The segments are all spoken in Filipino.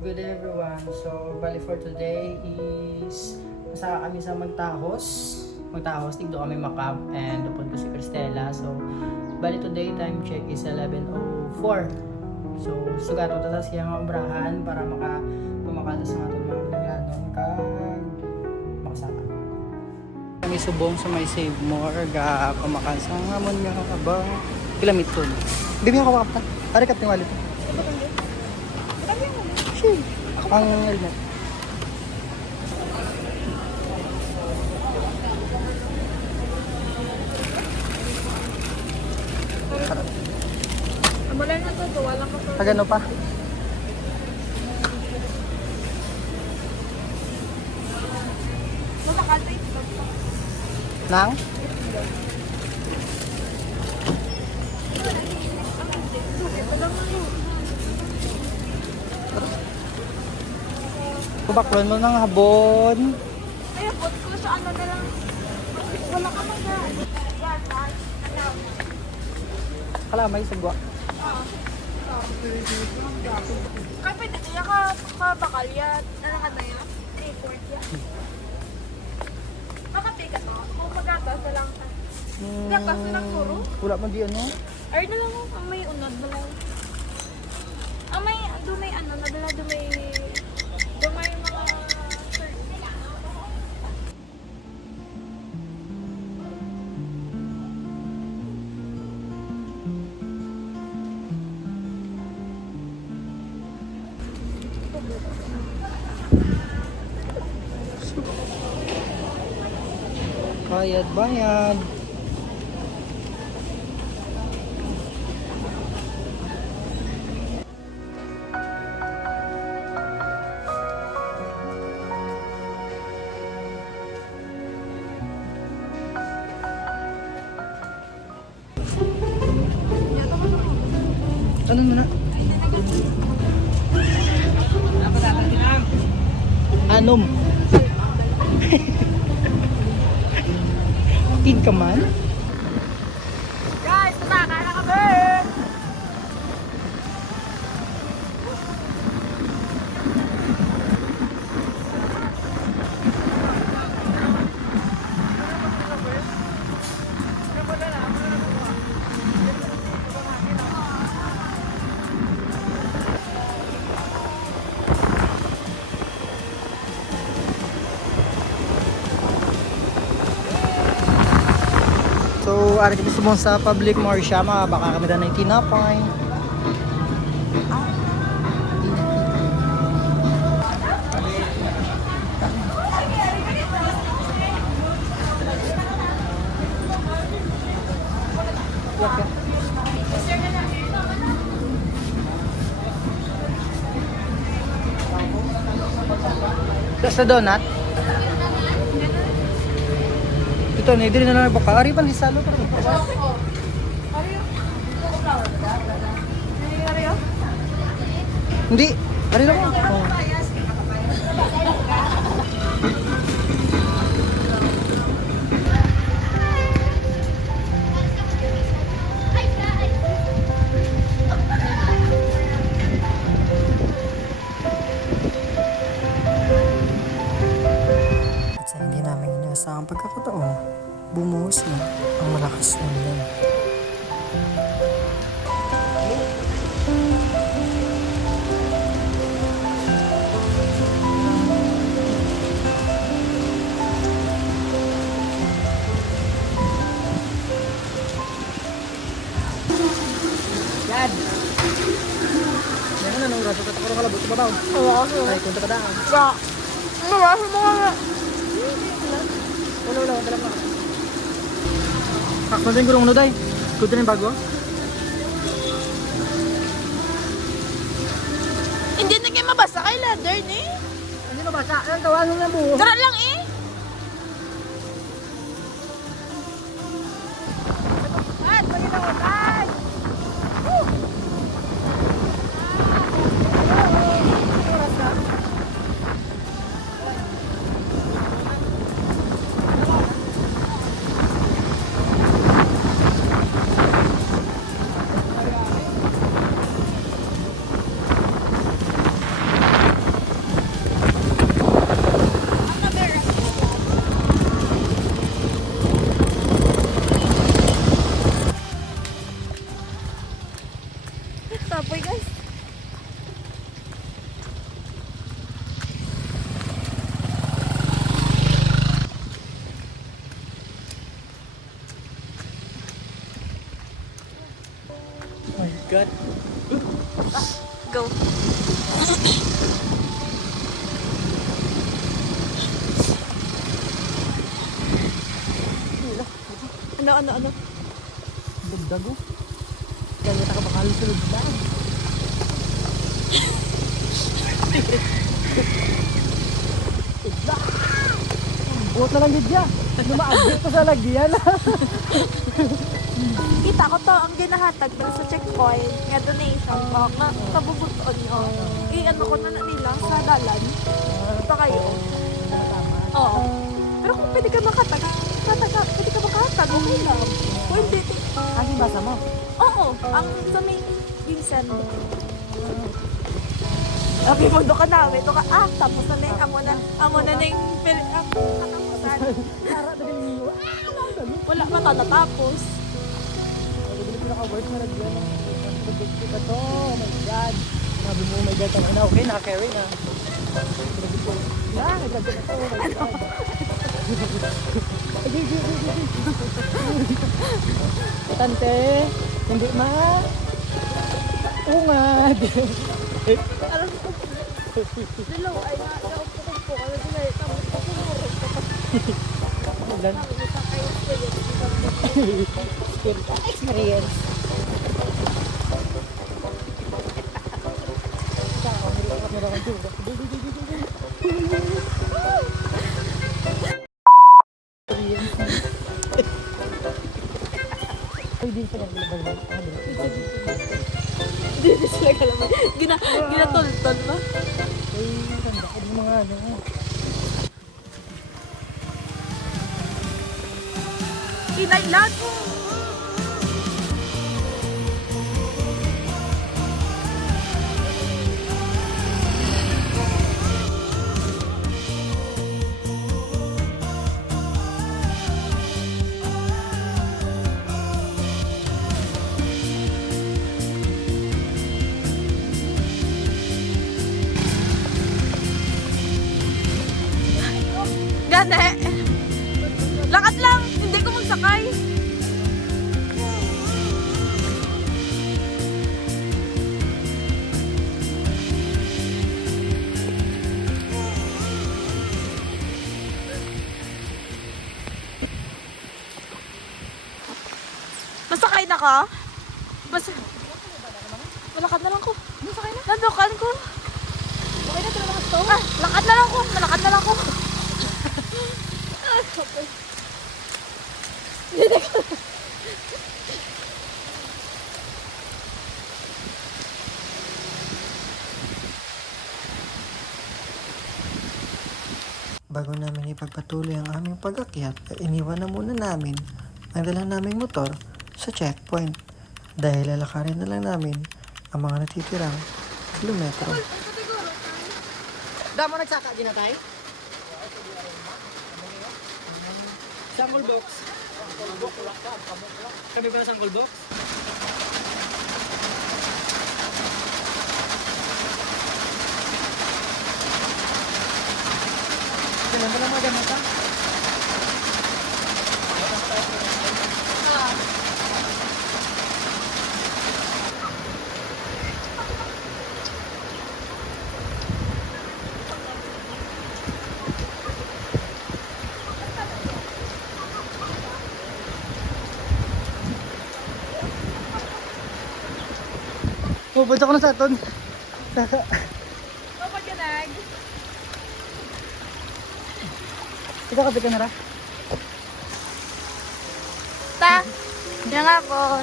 Good day everyone. So, bali for today is masaka kami sa Magtahos. Magtahos, tigdo kami makap and dupod ko si Cristela. So, bali today time check is 11:04. So, sugato ta sa siyang obrahan para pumakala sa ating mga kailangan kag makasaka. Kami subong sa may save more ga pumakal sa ngamon nga abang kilometro. Bibi ako kapta. Ari kap tingali to. Ang helmet. Wala na to, wala ka to. Tagano pa? Mamakatay ito. Nang? Kubaklon mo ng habon. Ay, abot ko sa ano na lang. Wala ka mag Kalamay sagwa. Kaya pwede niya ka bakal yan. Ano ka na yan? 3-4 yan. Makapiga to. Kung magatas na lang ka. Gatas na lang puro. Wala man di ano. Ay na lang ang may unod na lang. Ang may, dumay ano, nadala dumay mga Bayad. Ano na? Anom. Tin ka man? guys, tataka na kami! So, ari kami subong sa public Marsha, baka kami na ng tinapay. Sa donut? Ito, hindi rin na baka. Ari pa, lisalo pa rin. Hindi. Ari lang ako. Oh. At sa hindi namin inaasahang pagkakataon, bumuhos na ang malakas na ulan. Yan! Yan na nung raso katakaro kalabot sa babaw. Ay, kunta ka daan. Wala sa mga Wala, dala ka. Kakman din gulong day. Good na yung bago. hindi na kayo mabasa kay ladder ni. Hindi mabasa. Ang tawanan ng buho. Tara lang eh. At, pagkinawalan. Ano? Dagdago. Kaya taka makalusulod na. Buot na lang din dyan. Lumaagay ko sa lagyan. Kita ko to, ang ginahatag dun sa checkpoint, nga donation ko, nga kabubuton nyo. I-ano ko na nila sa dalan. Pa kayo. Oo. Pero kung pwede ka makatag, pwede ka makahatag, okay lang. Kung hindi, Kasi basa mo. oo, ang sa may Vincent. Sabi mo, doon ka namin, doon ka, tapos na yung, amo na yung, katapusan. Tara na din niyo. Wala pa ta natapos. Hindi ko naka-work na lagyan ng pagkakit ka to. Oh my God. Sabi mo, oh my God, ang ina. Okay, naka-carry na. Sabi ko, nagkagit na to. Oh my God. Tante, hindi ma. Ungad. Dalaw, ay nga, po, ano sila, tapos pumurot ko pa. Ilan? Sabi sa kayo, Experience. Hindi sila naglalabay. Hindi sila kalaman. Ginatol-tol ba? Ay, tanda ko ng mga ano. Kinailan mo! Gane! Lakad lang! Hindi ko magsakay! Masakay na ka? Malakad na lang ko. Masakay na? Nandokan ko. Okay na, talaga gusto. Lakad na lang ko. Malakad na lang ko. Bago namin ipagpatuloy ang aming pag-akyat, iniwan na muna namin ang dala naming motor sa checkpoint dahil lalakarin na lang namin ang mga natitirang kilometro. Damo nagsaka din na tayo? Sample box. Kami ba na sample box? Kailan mo lang magamit ha? Pupunta ko na sa aton. Kapag ka nag? Ikaw kapit ka na ra? Ta! Yan nga po.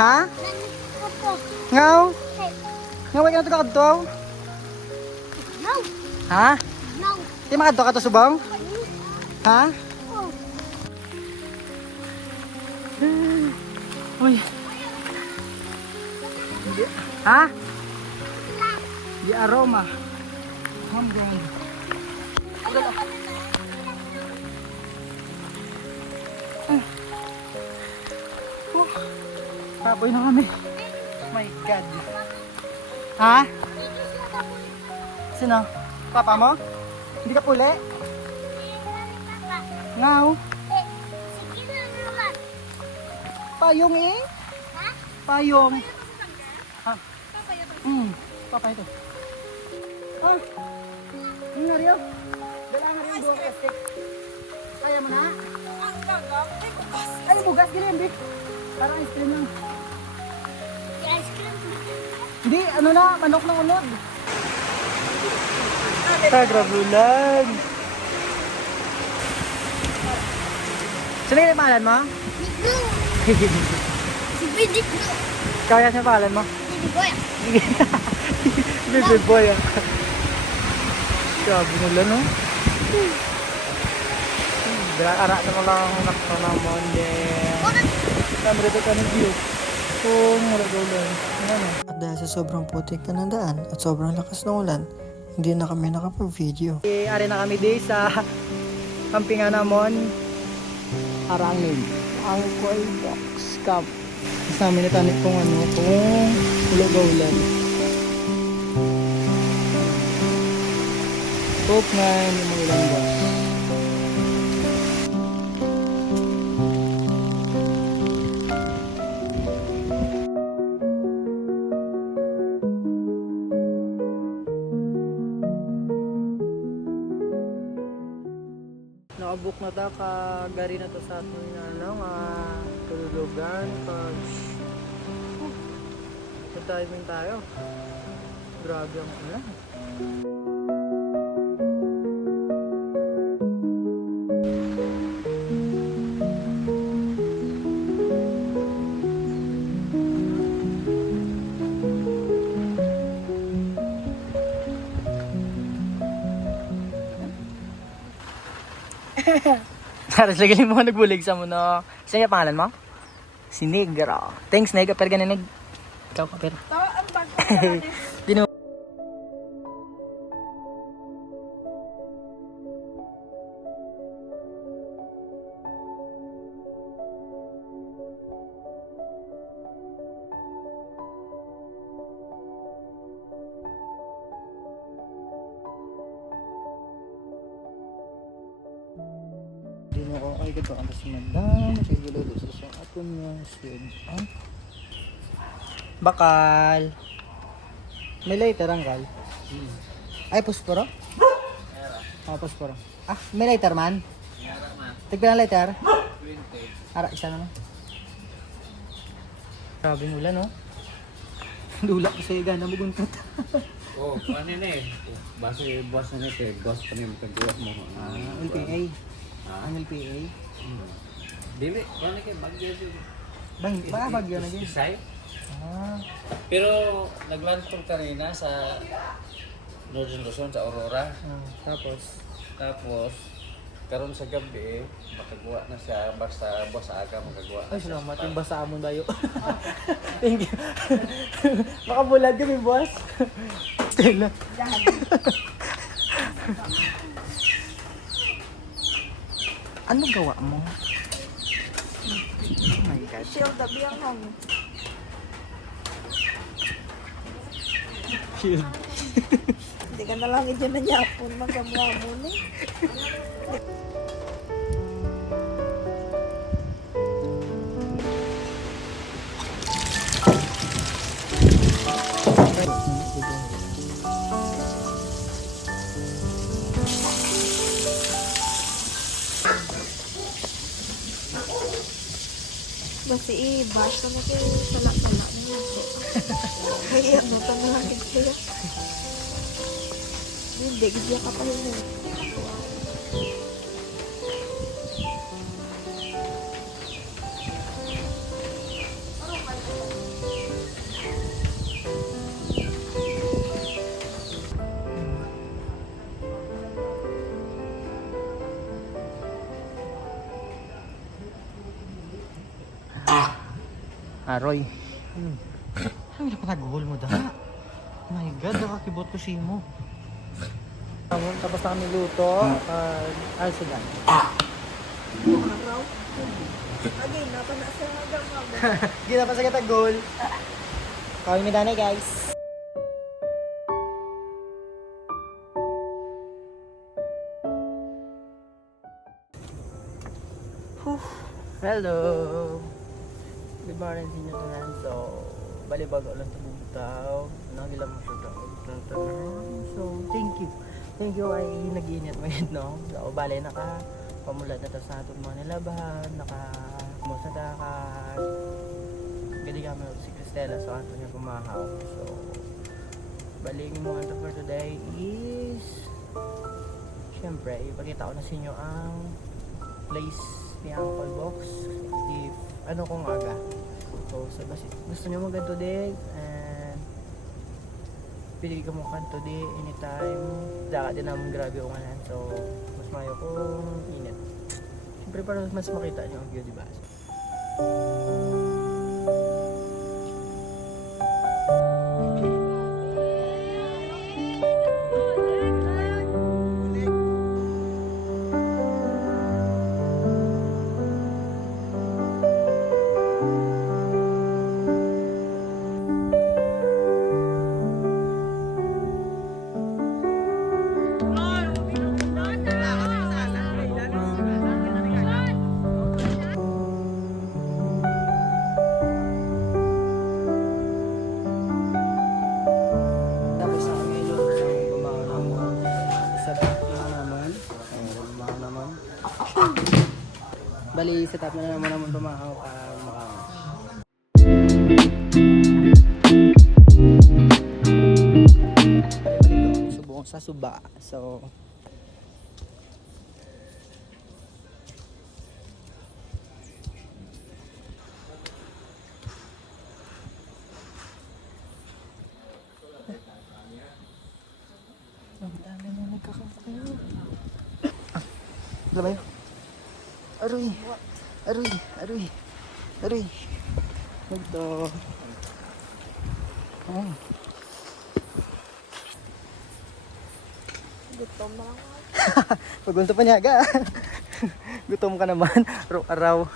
Ha? Ngaw? Ngaw ka na ito kakadto? Ha? Di makadto ka to subong? Ha? Uy. Ha? Di aroma. Hamgang. Papoy na kami. My God. Ha? Sino? Papa mo? Hindi ka puli? Ngaw? Payong eh? Payong. Ha? Papa ito. Ah. Rio. Dala nga rin buong plastic. Kaya mo na? Ang gaga. Ay, bukas. Ay, bugas gila yung beef. Parang ice cream lang. Ice cream. Hindi, ano na, manok ng unod. Tagrabulan. Sino yung pangalan mo? Si Bridget no. Kaya siya pangalan mo? Baby boy. Baby boy ah. Sabi nila no? Anak na lang anak na naman din. Kamera ito ka ng view. Kung naragulan. At dahil sa sobrang putik na ng daan at sobrang lakas ng ulan, hindi na kami nakapag-video. Ari na kami di sa campingan namon. Arangin. Ang Coy Box Camp. Sa amin natanip kung ano, kung ulog-ulan. Hope nga hindi mo ilang box. Nakabook na ta kagari na to sa atin na ano nga tululugan pag sa timing tayo. Grabe ang ulan. Saras lagi mo nagbulig sa mo no. Saan yung pangalan mo? Si Negra. Thanks Negra, pero ganun ikaw ka pero. Tawa ang bag ko natin. Dino. Dino ko ay ito ang madam sa gilid sa siyang aton nga skin. Bakal. May lighter ang kal. Ay posporo? Posporo. Ah, may lighter man. Tignan ang lighter. 20. Ara isa na. Grabe ng ulan no. Dulak ko sa iga na buguntot. Oh, ano na eh. Basta yung boss na ito eh. Boss pa niya magkagawa mo. LPA. Ang LPA. Dili, ano kayo, bagyo dito. Baka bagyo na din. Isay? Ah. Pero naglantong kanina sa Northern Luzon, sa Aurora. Tapos Tapos, karon sa gabi, makagawa na siya. Basta boss aga makagawa na ay siya. salamat yung basa mo dayo. Thank you. Makabulag kami boss. Stella. Ano gawa mo? Oh my God. Shield the biyang hong. Shield. Hindi ka na lang dyan na nyapon. Magamuha mo na. Basta i-bash ka na kayo sala-sala niya. Kaya ano ka na lang kaya. Hindi, gizya ka pa yun eh. Aroy. Ano pa nag-goal mo da? Oh my God, nakakibot ko siya mo. Tapos na kami luto. Alsudan. Araw. Again, napanasa nga daw mga. Hindi na pa sa kita goal. Kawin mi danay guys. Hello. Good morning sa inyo tanan. So, balibago lang sa bugtaw. Nagilam mo sa So, thank you. Thank you ay nag-iinit mo yun, no? So, bale, pamulat na to sa ating mga nilabahan, musa na galigamit na si Cristela, so ato niya pumahaw. So, baling mo ito for today is syempre, ipakita ko na sa inyo ang place ni Uncle Box if ano kung aga. So, gusto nyo mag today and pili ka mo kan today anytime daka din naman grabe yung anan, so mas mayo kung init syempre para mas makita nyo ang view, diba? Tapos na kami doon sa gumawa naman. Sa top na naman. Ayun, gumawa naman. Bali, sa top na naman tumahaw ka makahaw. Subong sa suba. So, ang dami na nagkakatayo. Alam mo yun? Aroy! Aroy! Aroy! Aroy! Ito. Oh. Gutom na ako. Pagulto pa niya ka. Gutom ka naman. Araw-araw.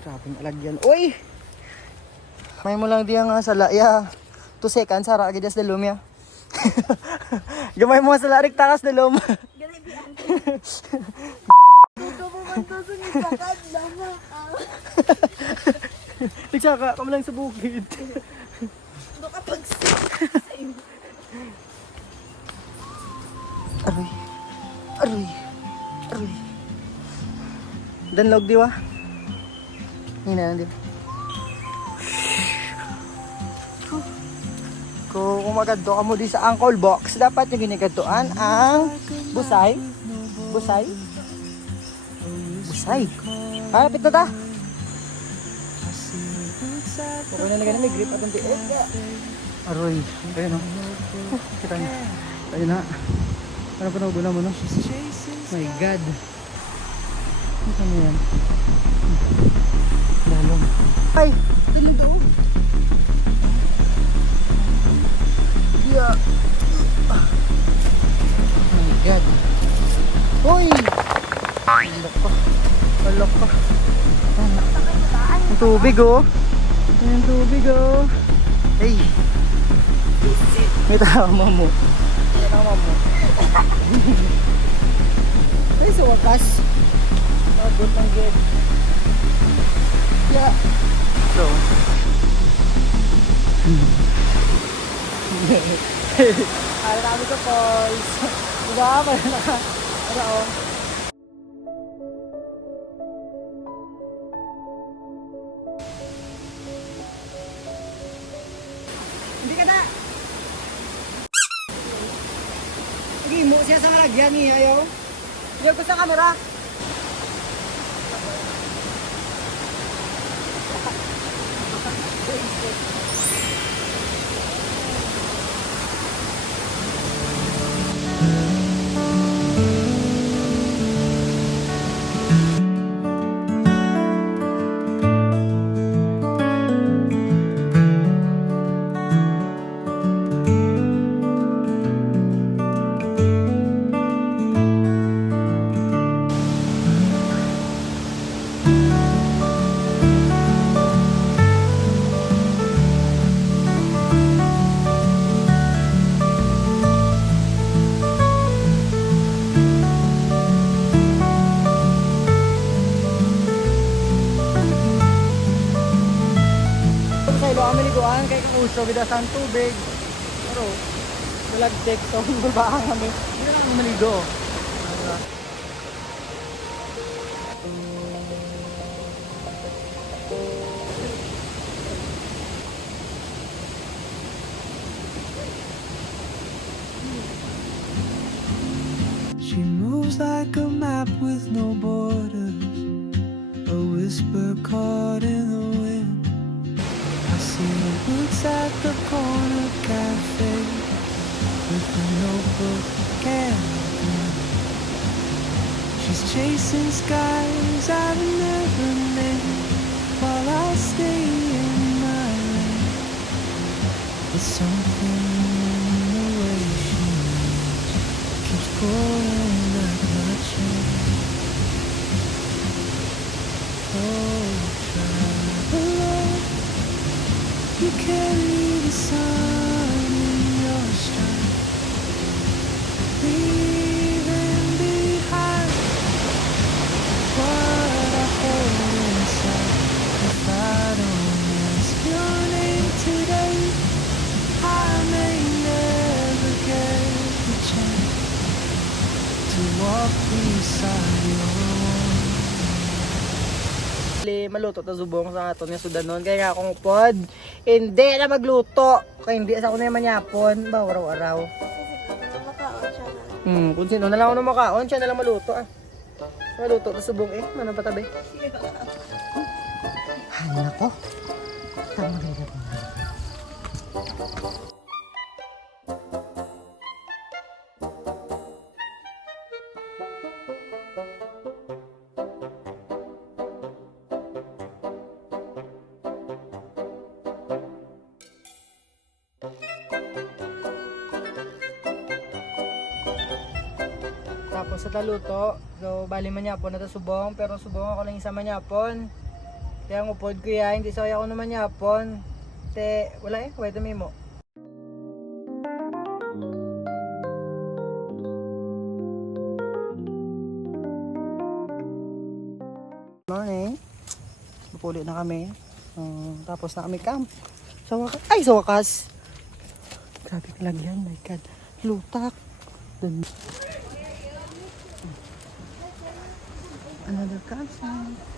Grabing alagyan. Uy! May mo lang diya nga sa laya. 2 seconds, hara agidas de lumya. Gamay mo sa larik takas de lum. Ganay biyan. Gutom mo man to sa ngisakad. Lama ka. Tigsaka, kami lang sa bukid. Doon ka pag Aroy. Aroy. Aroy. Danlog di wa? Hina di. Kung magadto ka mo di sa Uncle Box, dapat yung ginigadtoan ang busay. Busay. Busay. Palapit na ta. Okay na lang may grip at ang tiit. Aroy. Ayun o. Kita niyo. Ayun na. Ano pa na mo no? My God. Ano yan? Lalong. Ay! Tilido. Yeah. Oh my God. Hoy! Alok ka. Alok ka. Ang tubig oh. Ang tubig oh. Hey. May tama mo. May tama mo. Ay, sa wakas. Nagod ng ged. Yeah. So. Para namin sa falls. Diba? Para naka. Para oh. Hindi ka na. Sige mo siya sa nalagyan ni ayaw. Hindi ko sa camera. Ameliguan kay Kuso bidas ang tubig. Pero nalagtek so bulbaan kami. Hindi na lang maligo. She moves like a map with no borders, a whisper caught in the wind. I see her boots at the corner cafe with a notebook and a pen. She's chasing skies I've never named while I stay in my lane. There's something in the way she moves, keeps pulling at my chain. Oh, traveler, you carry the sun in your stride, leaving behind what I hold inside. If I don't ask your name today, I may never get the chance to walk beside your wall. Maluto ta subong sa aton nga sudanon kaya nga akong pod hindi na magluto kaya hindi sa ako na yaman yapon ba araw-araw. Makaon siya na. Kung sino na lang ako na makaon siya na lang maluto maluto ta subong manang patabi. Hala ko tama rin ako. Tapos sa taluto, so bali man yapon na ta subong, pero subong ako lang isa man yapon. Kaya ngupod ko ya, hindi sa ako naman yapon. Te, wala wait a mo. Morning. Mapuli na kami. Tapos na kami camp. Sa wakas. Grabe ka lang yan, my God. Lutak. Dun. Another campsite.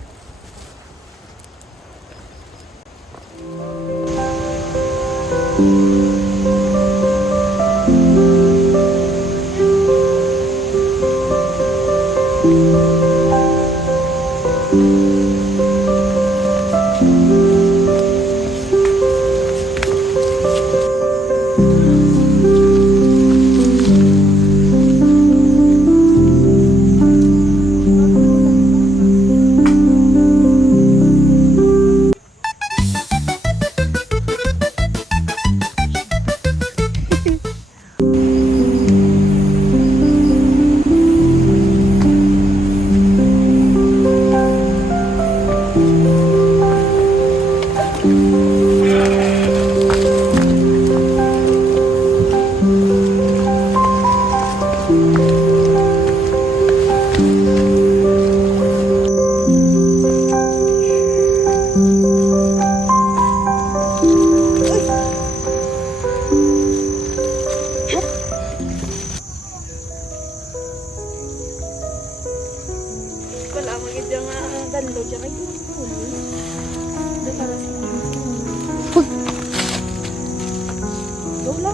Wala mo gid nga ganlo diya kay kulo. Da para sa Lola.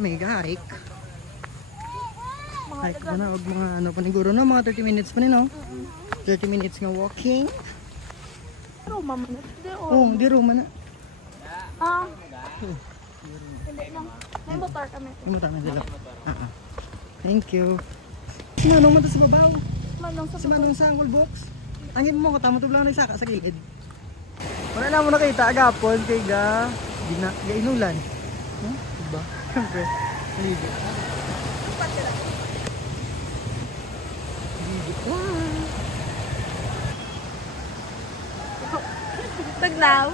May hike. Hike ko na, mga ano paniguro na, mga 30 minutes pa no? 30 minutes nga walking. Pero mama na. Di Roma na. Hindi lang. May motor kami. Imutan na sila. Thank you. Si Manong man to sa babaw. Manong sa Si Manong sa angkol box. Angin mo ko, tamo to lang nagsaka sa gilid. Wala na mo nakita agapon kay ga inulan. Diba? Siyempre. Maligo. Tagnaw.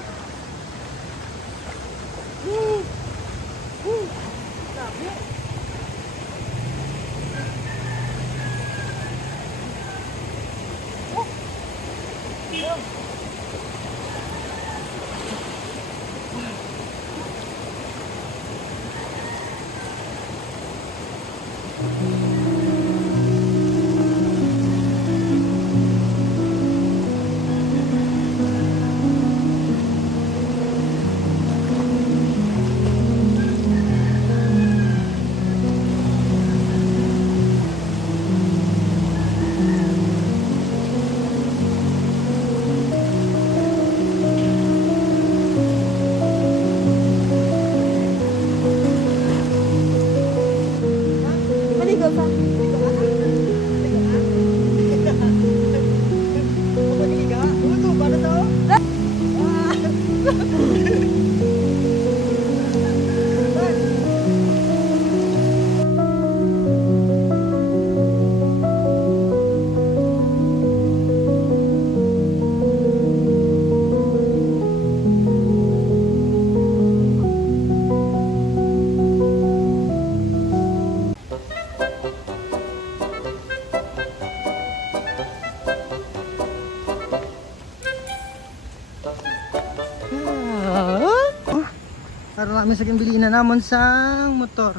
kami sa gimbili na namon sang motor.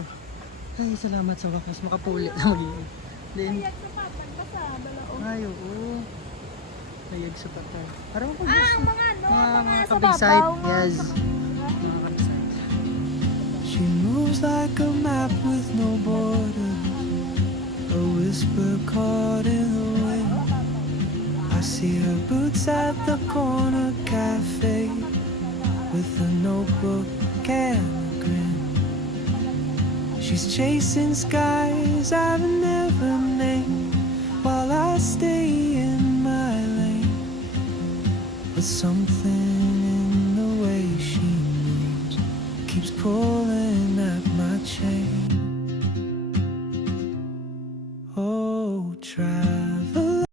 Ay, salamat sa wakas makapuli na magiging. Then, Ayag sa papan ka sa balao. ay, oo. Ayag sa patay. Parang ako Ah, ang mga ano, mga sa kabisite. babaw. Yes. Mga kabisite. She moves like a map with no borders, a whisper caught in the wind. I see her boots at the corner cafe with a notebook and a grin. She's chasing skies I've never named while I stay in my lane. But something in the way she moves keeps pulling at my chain.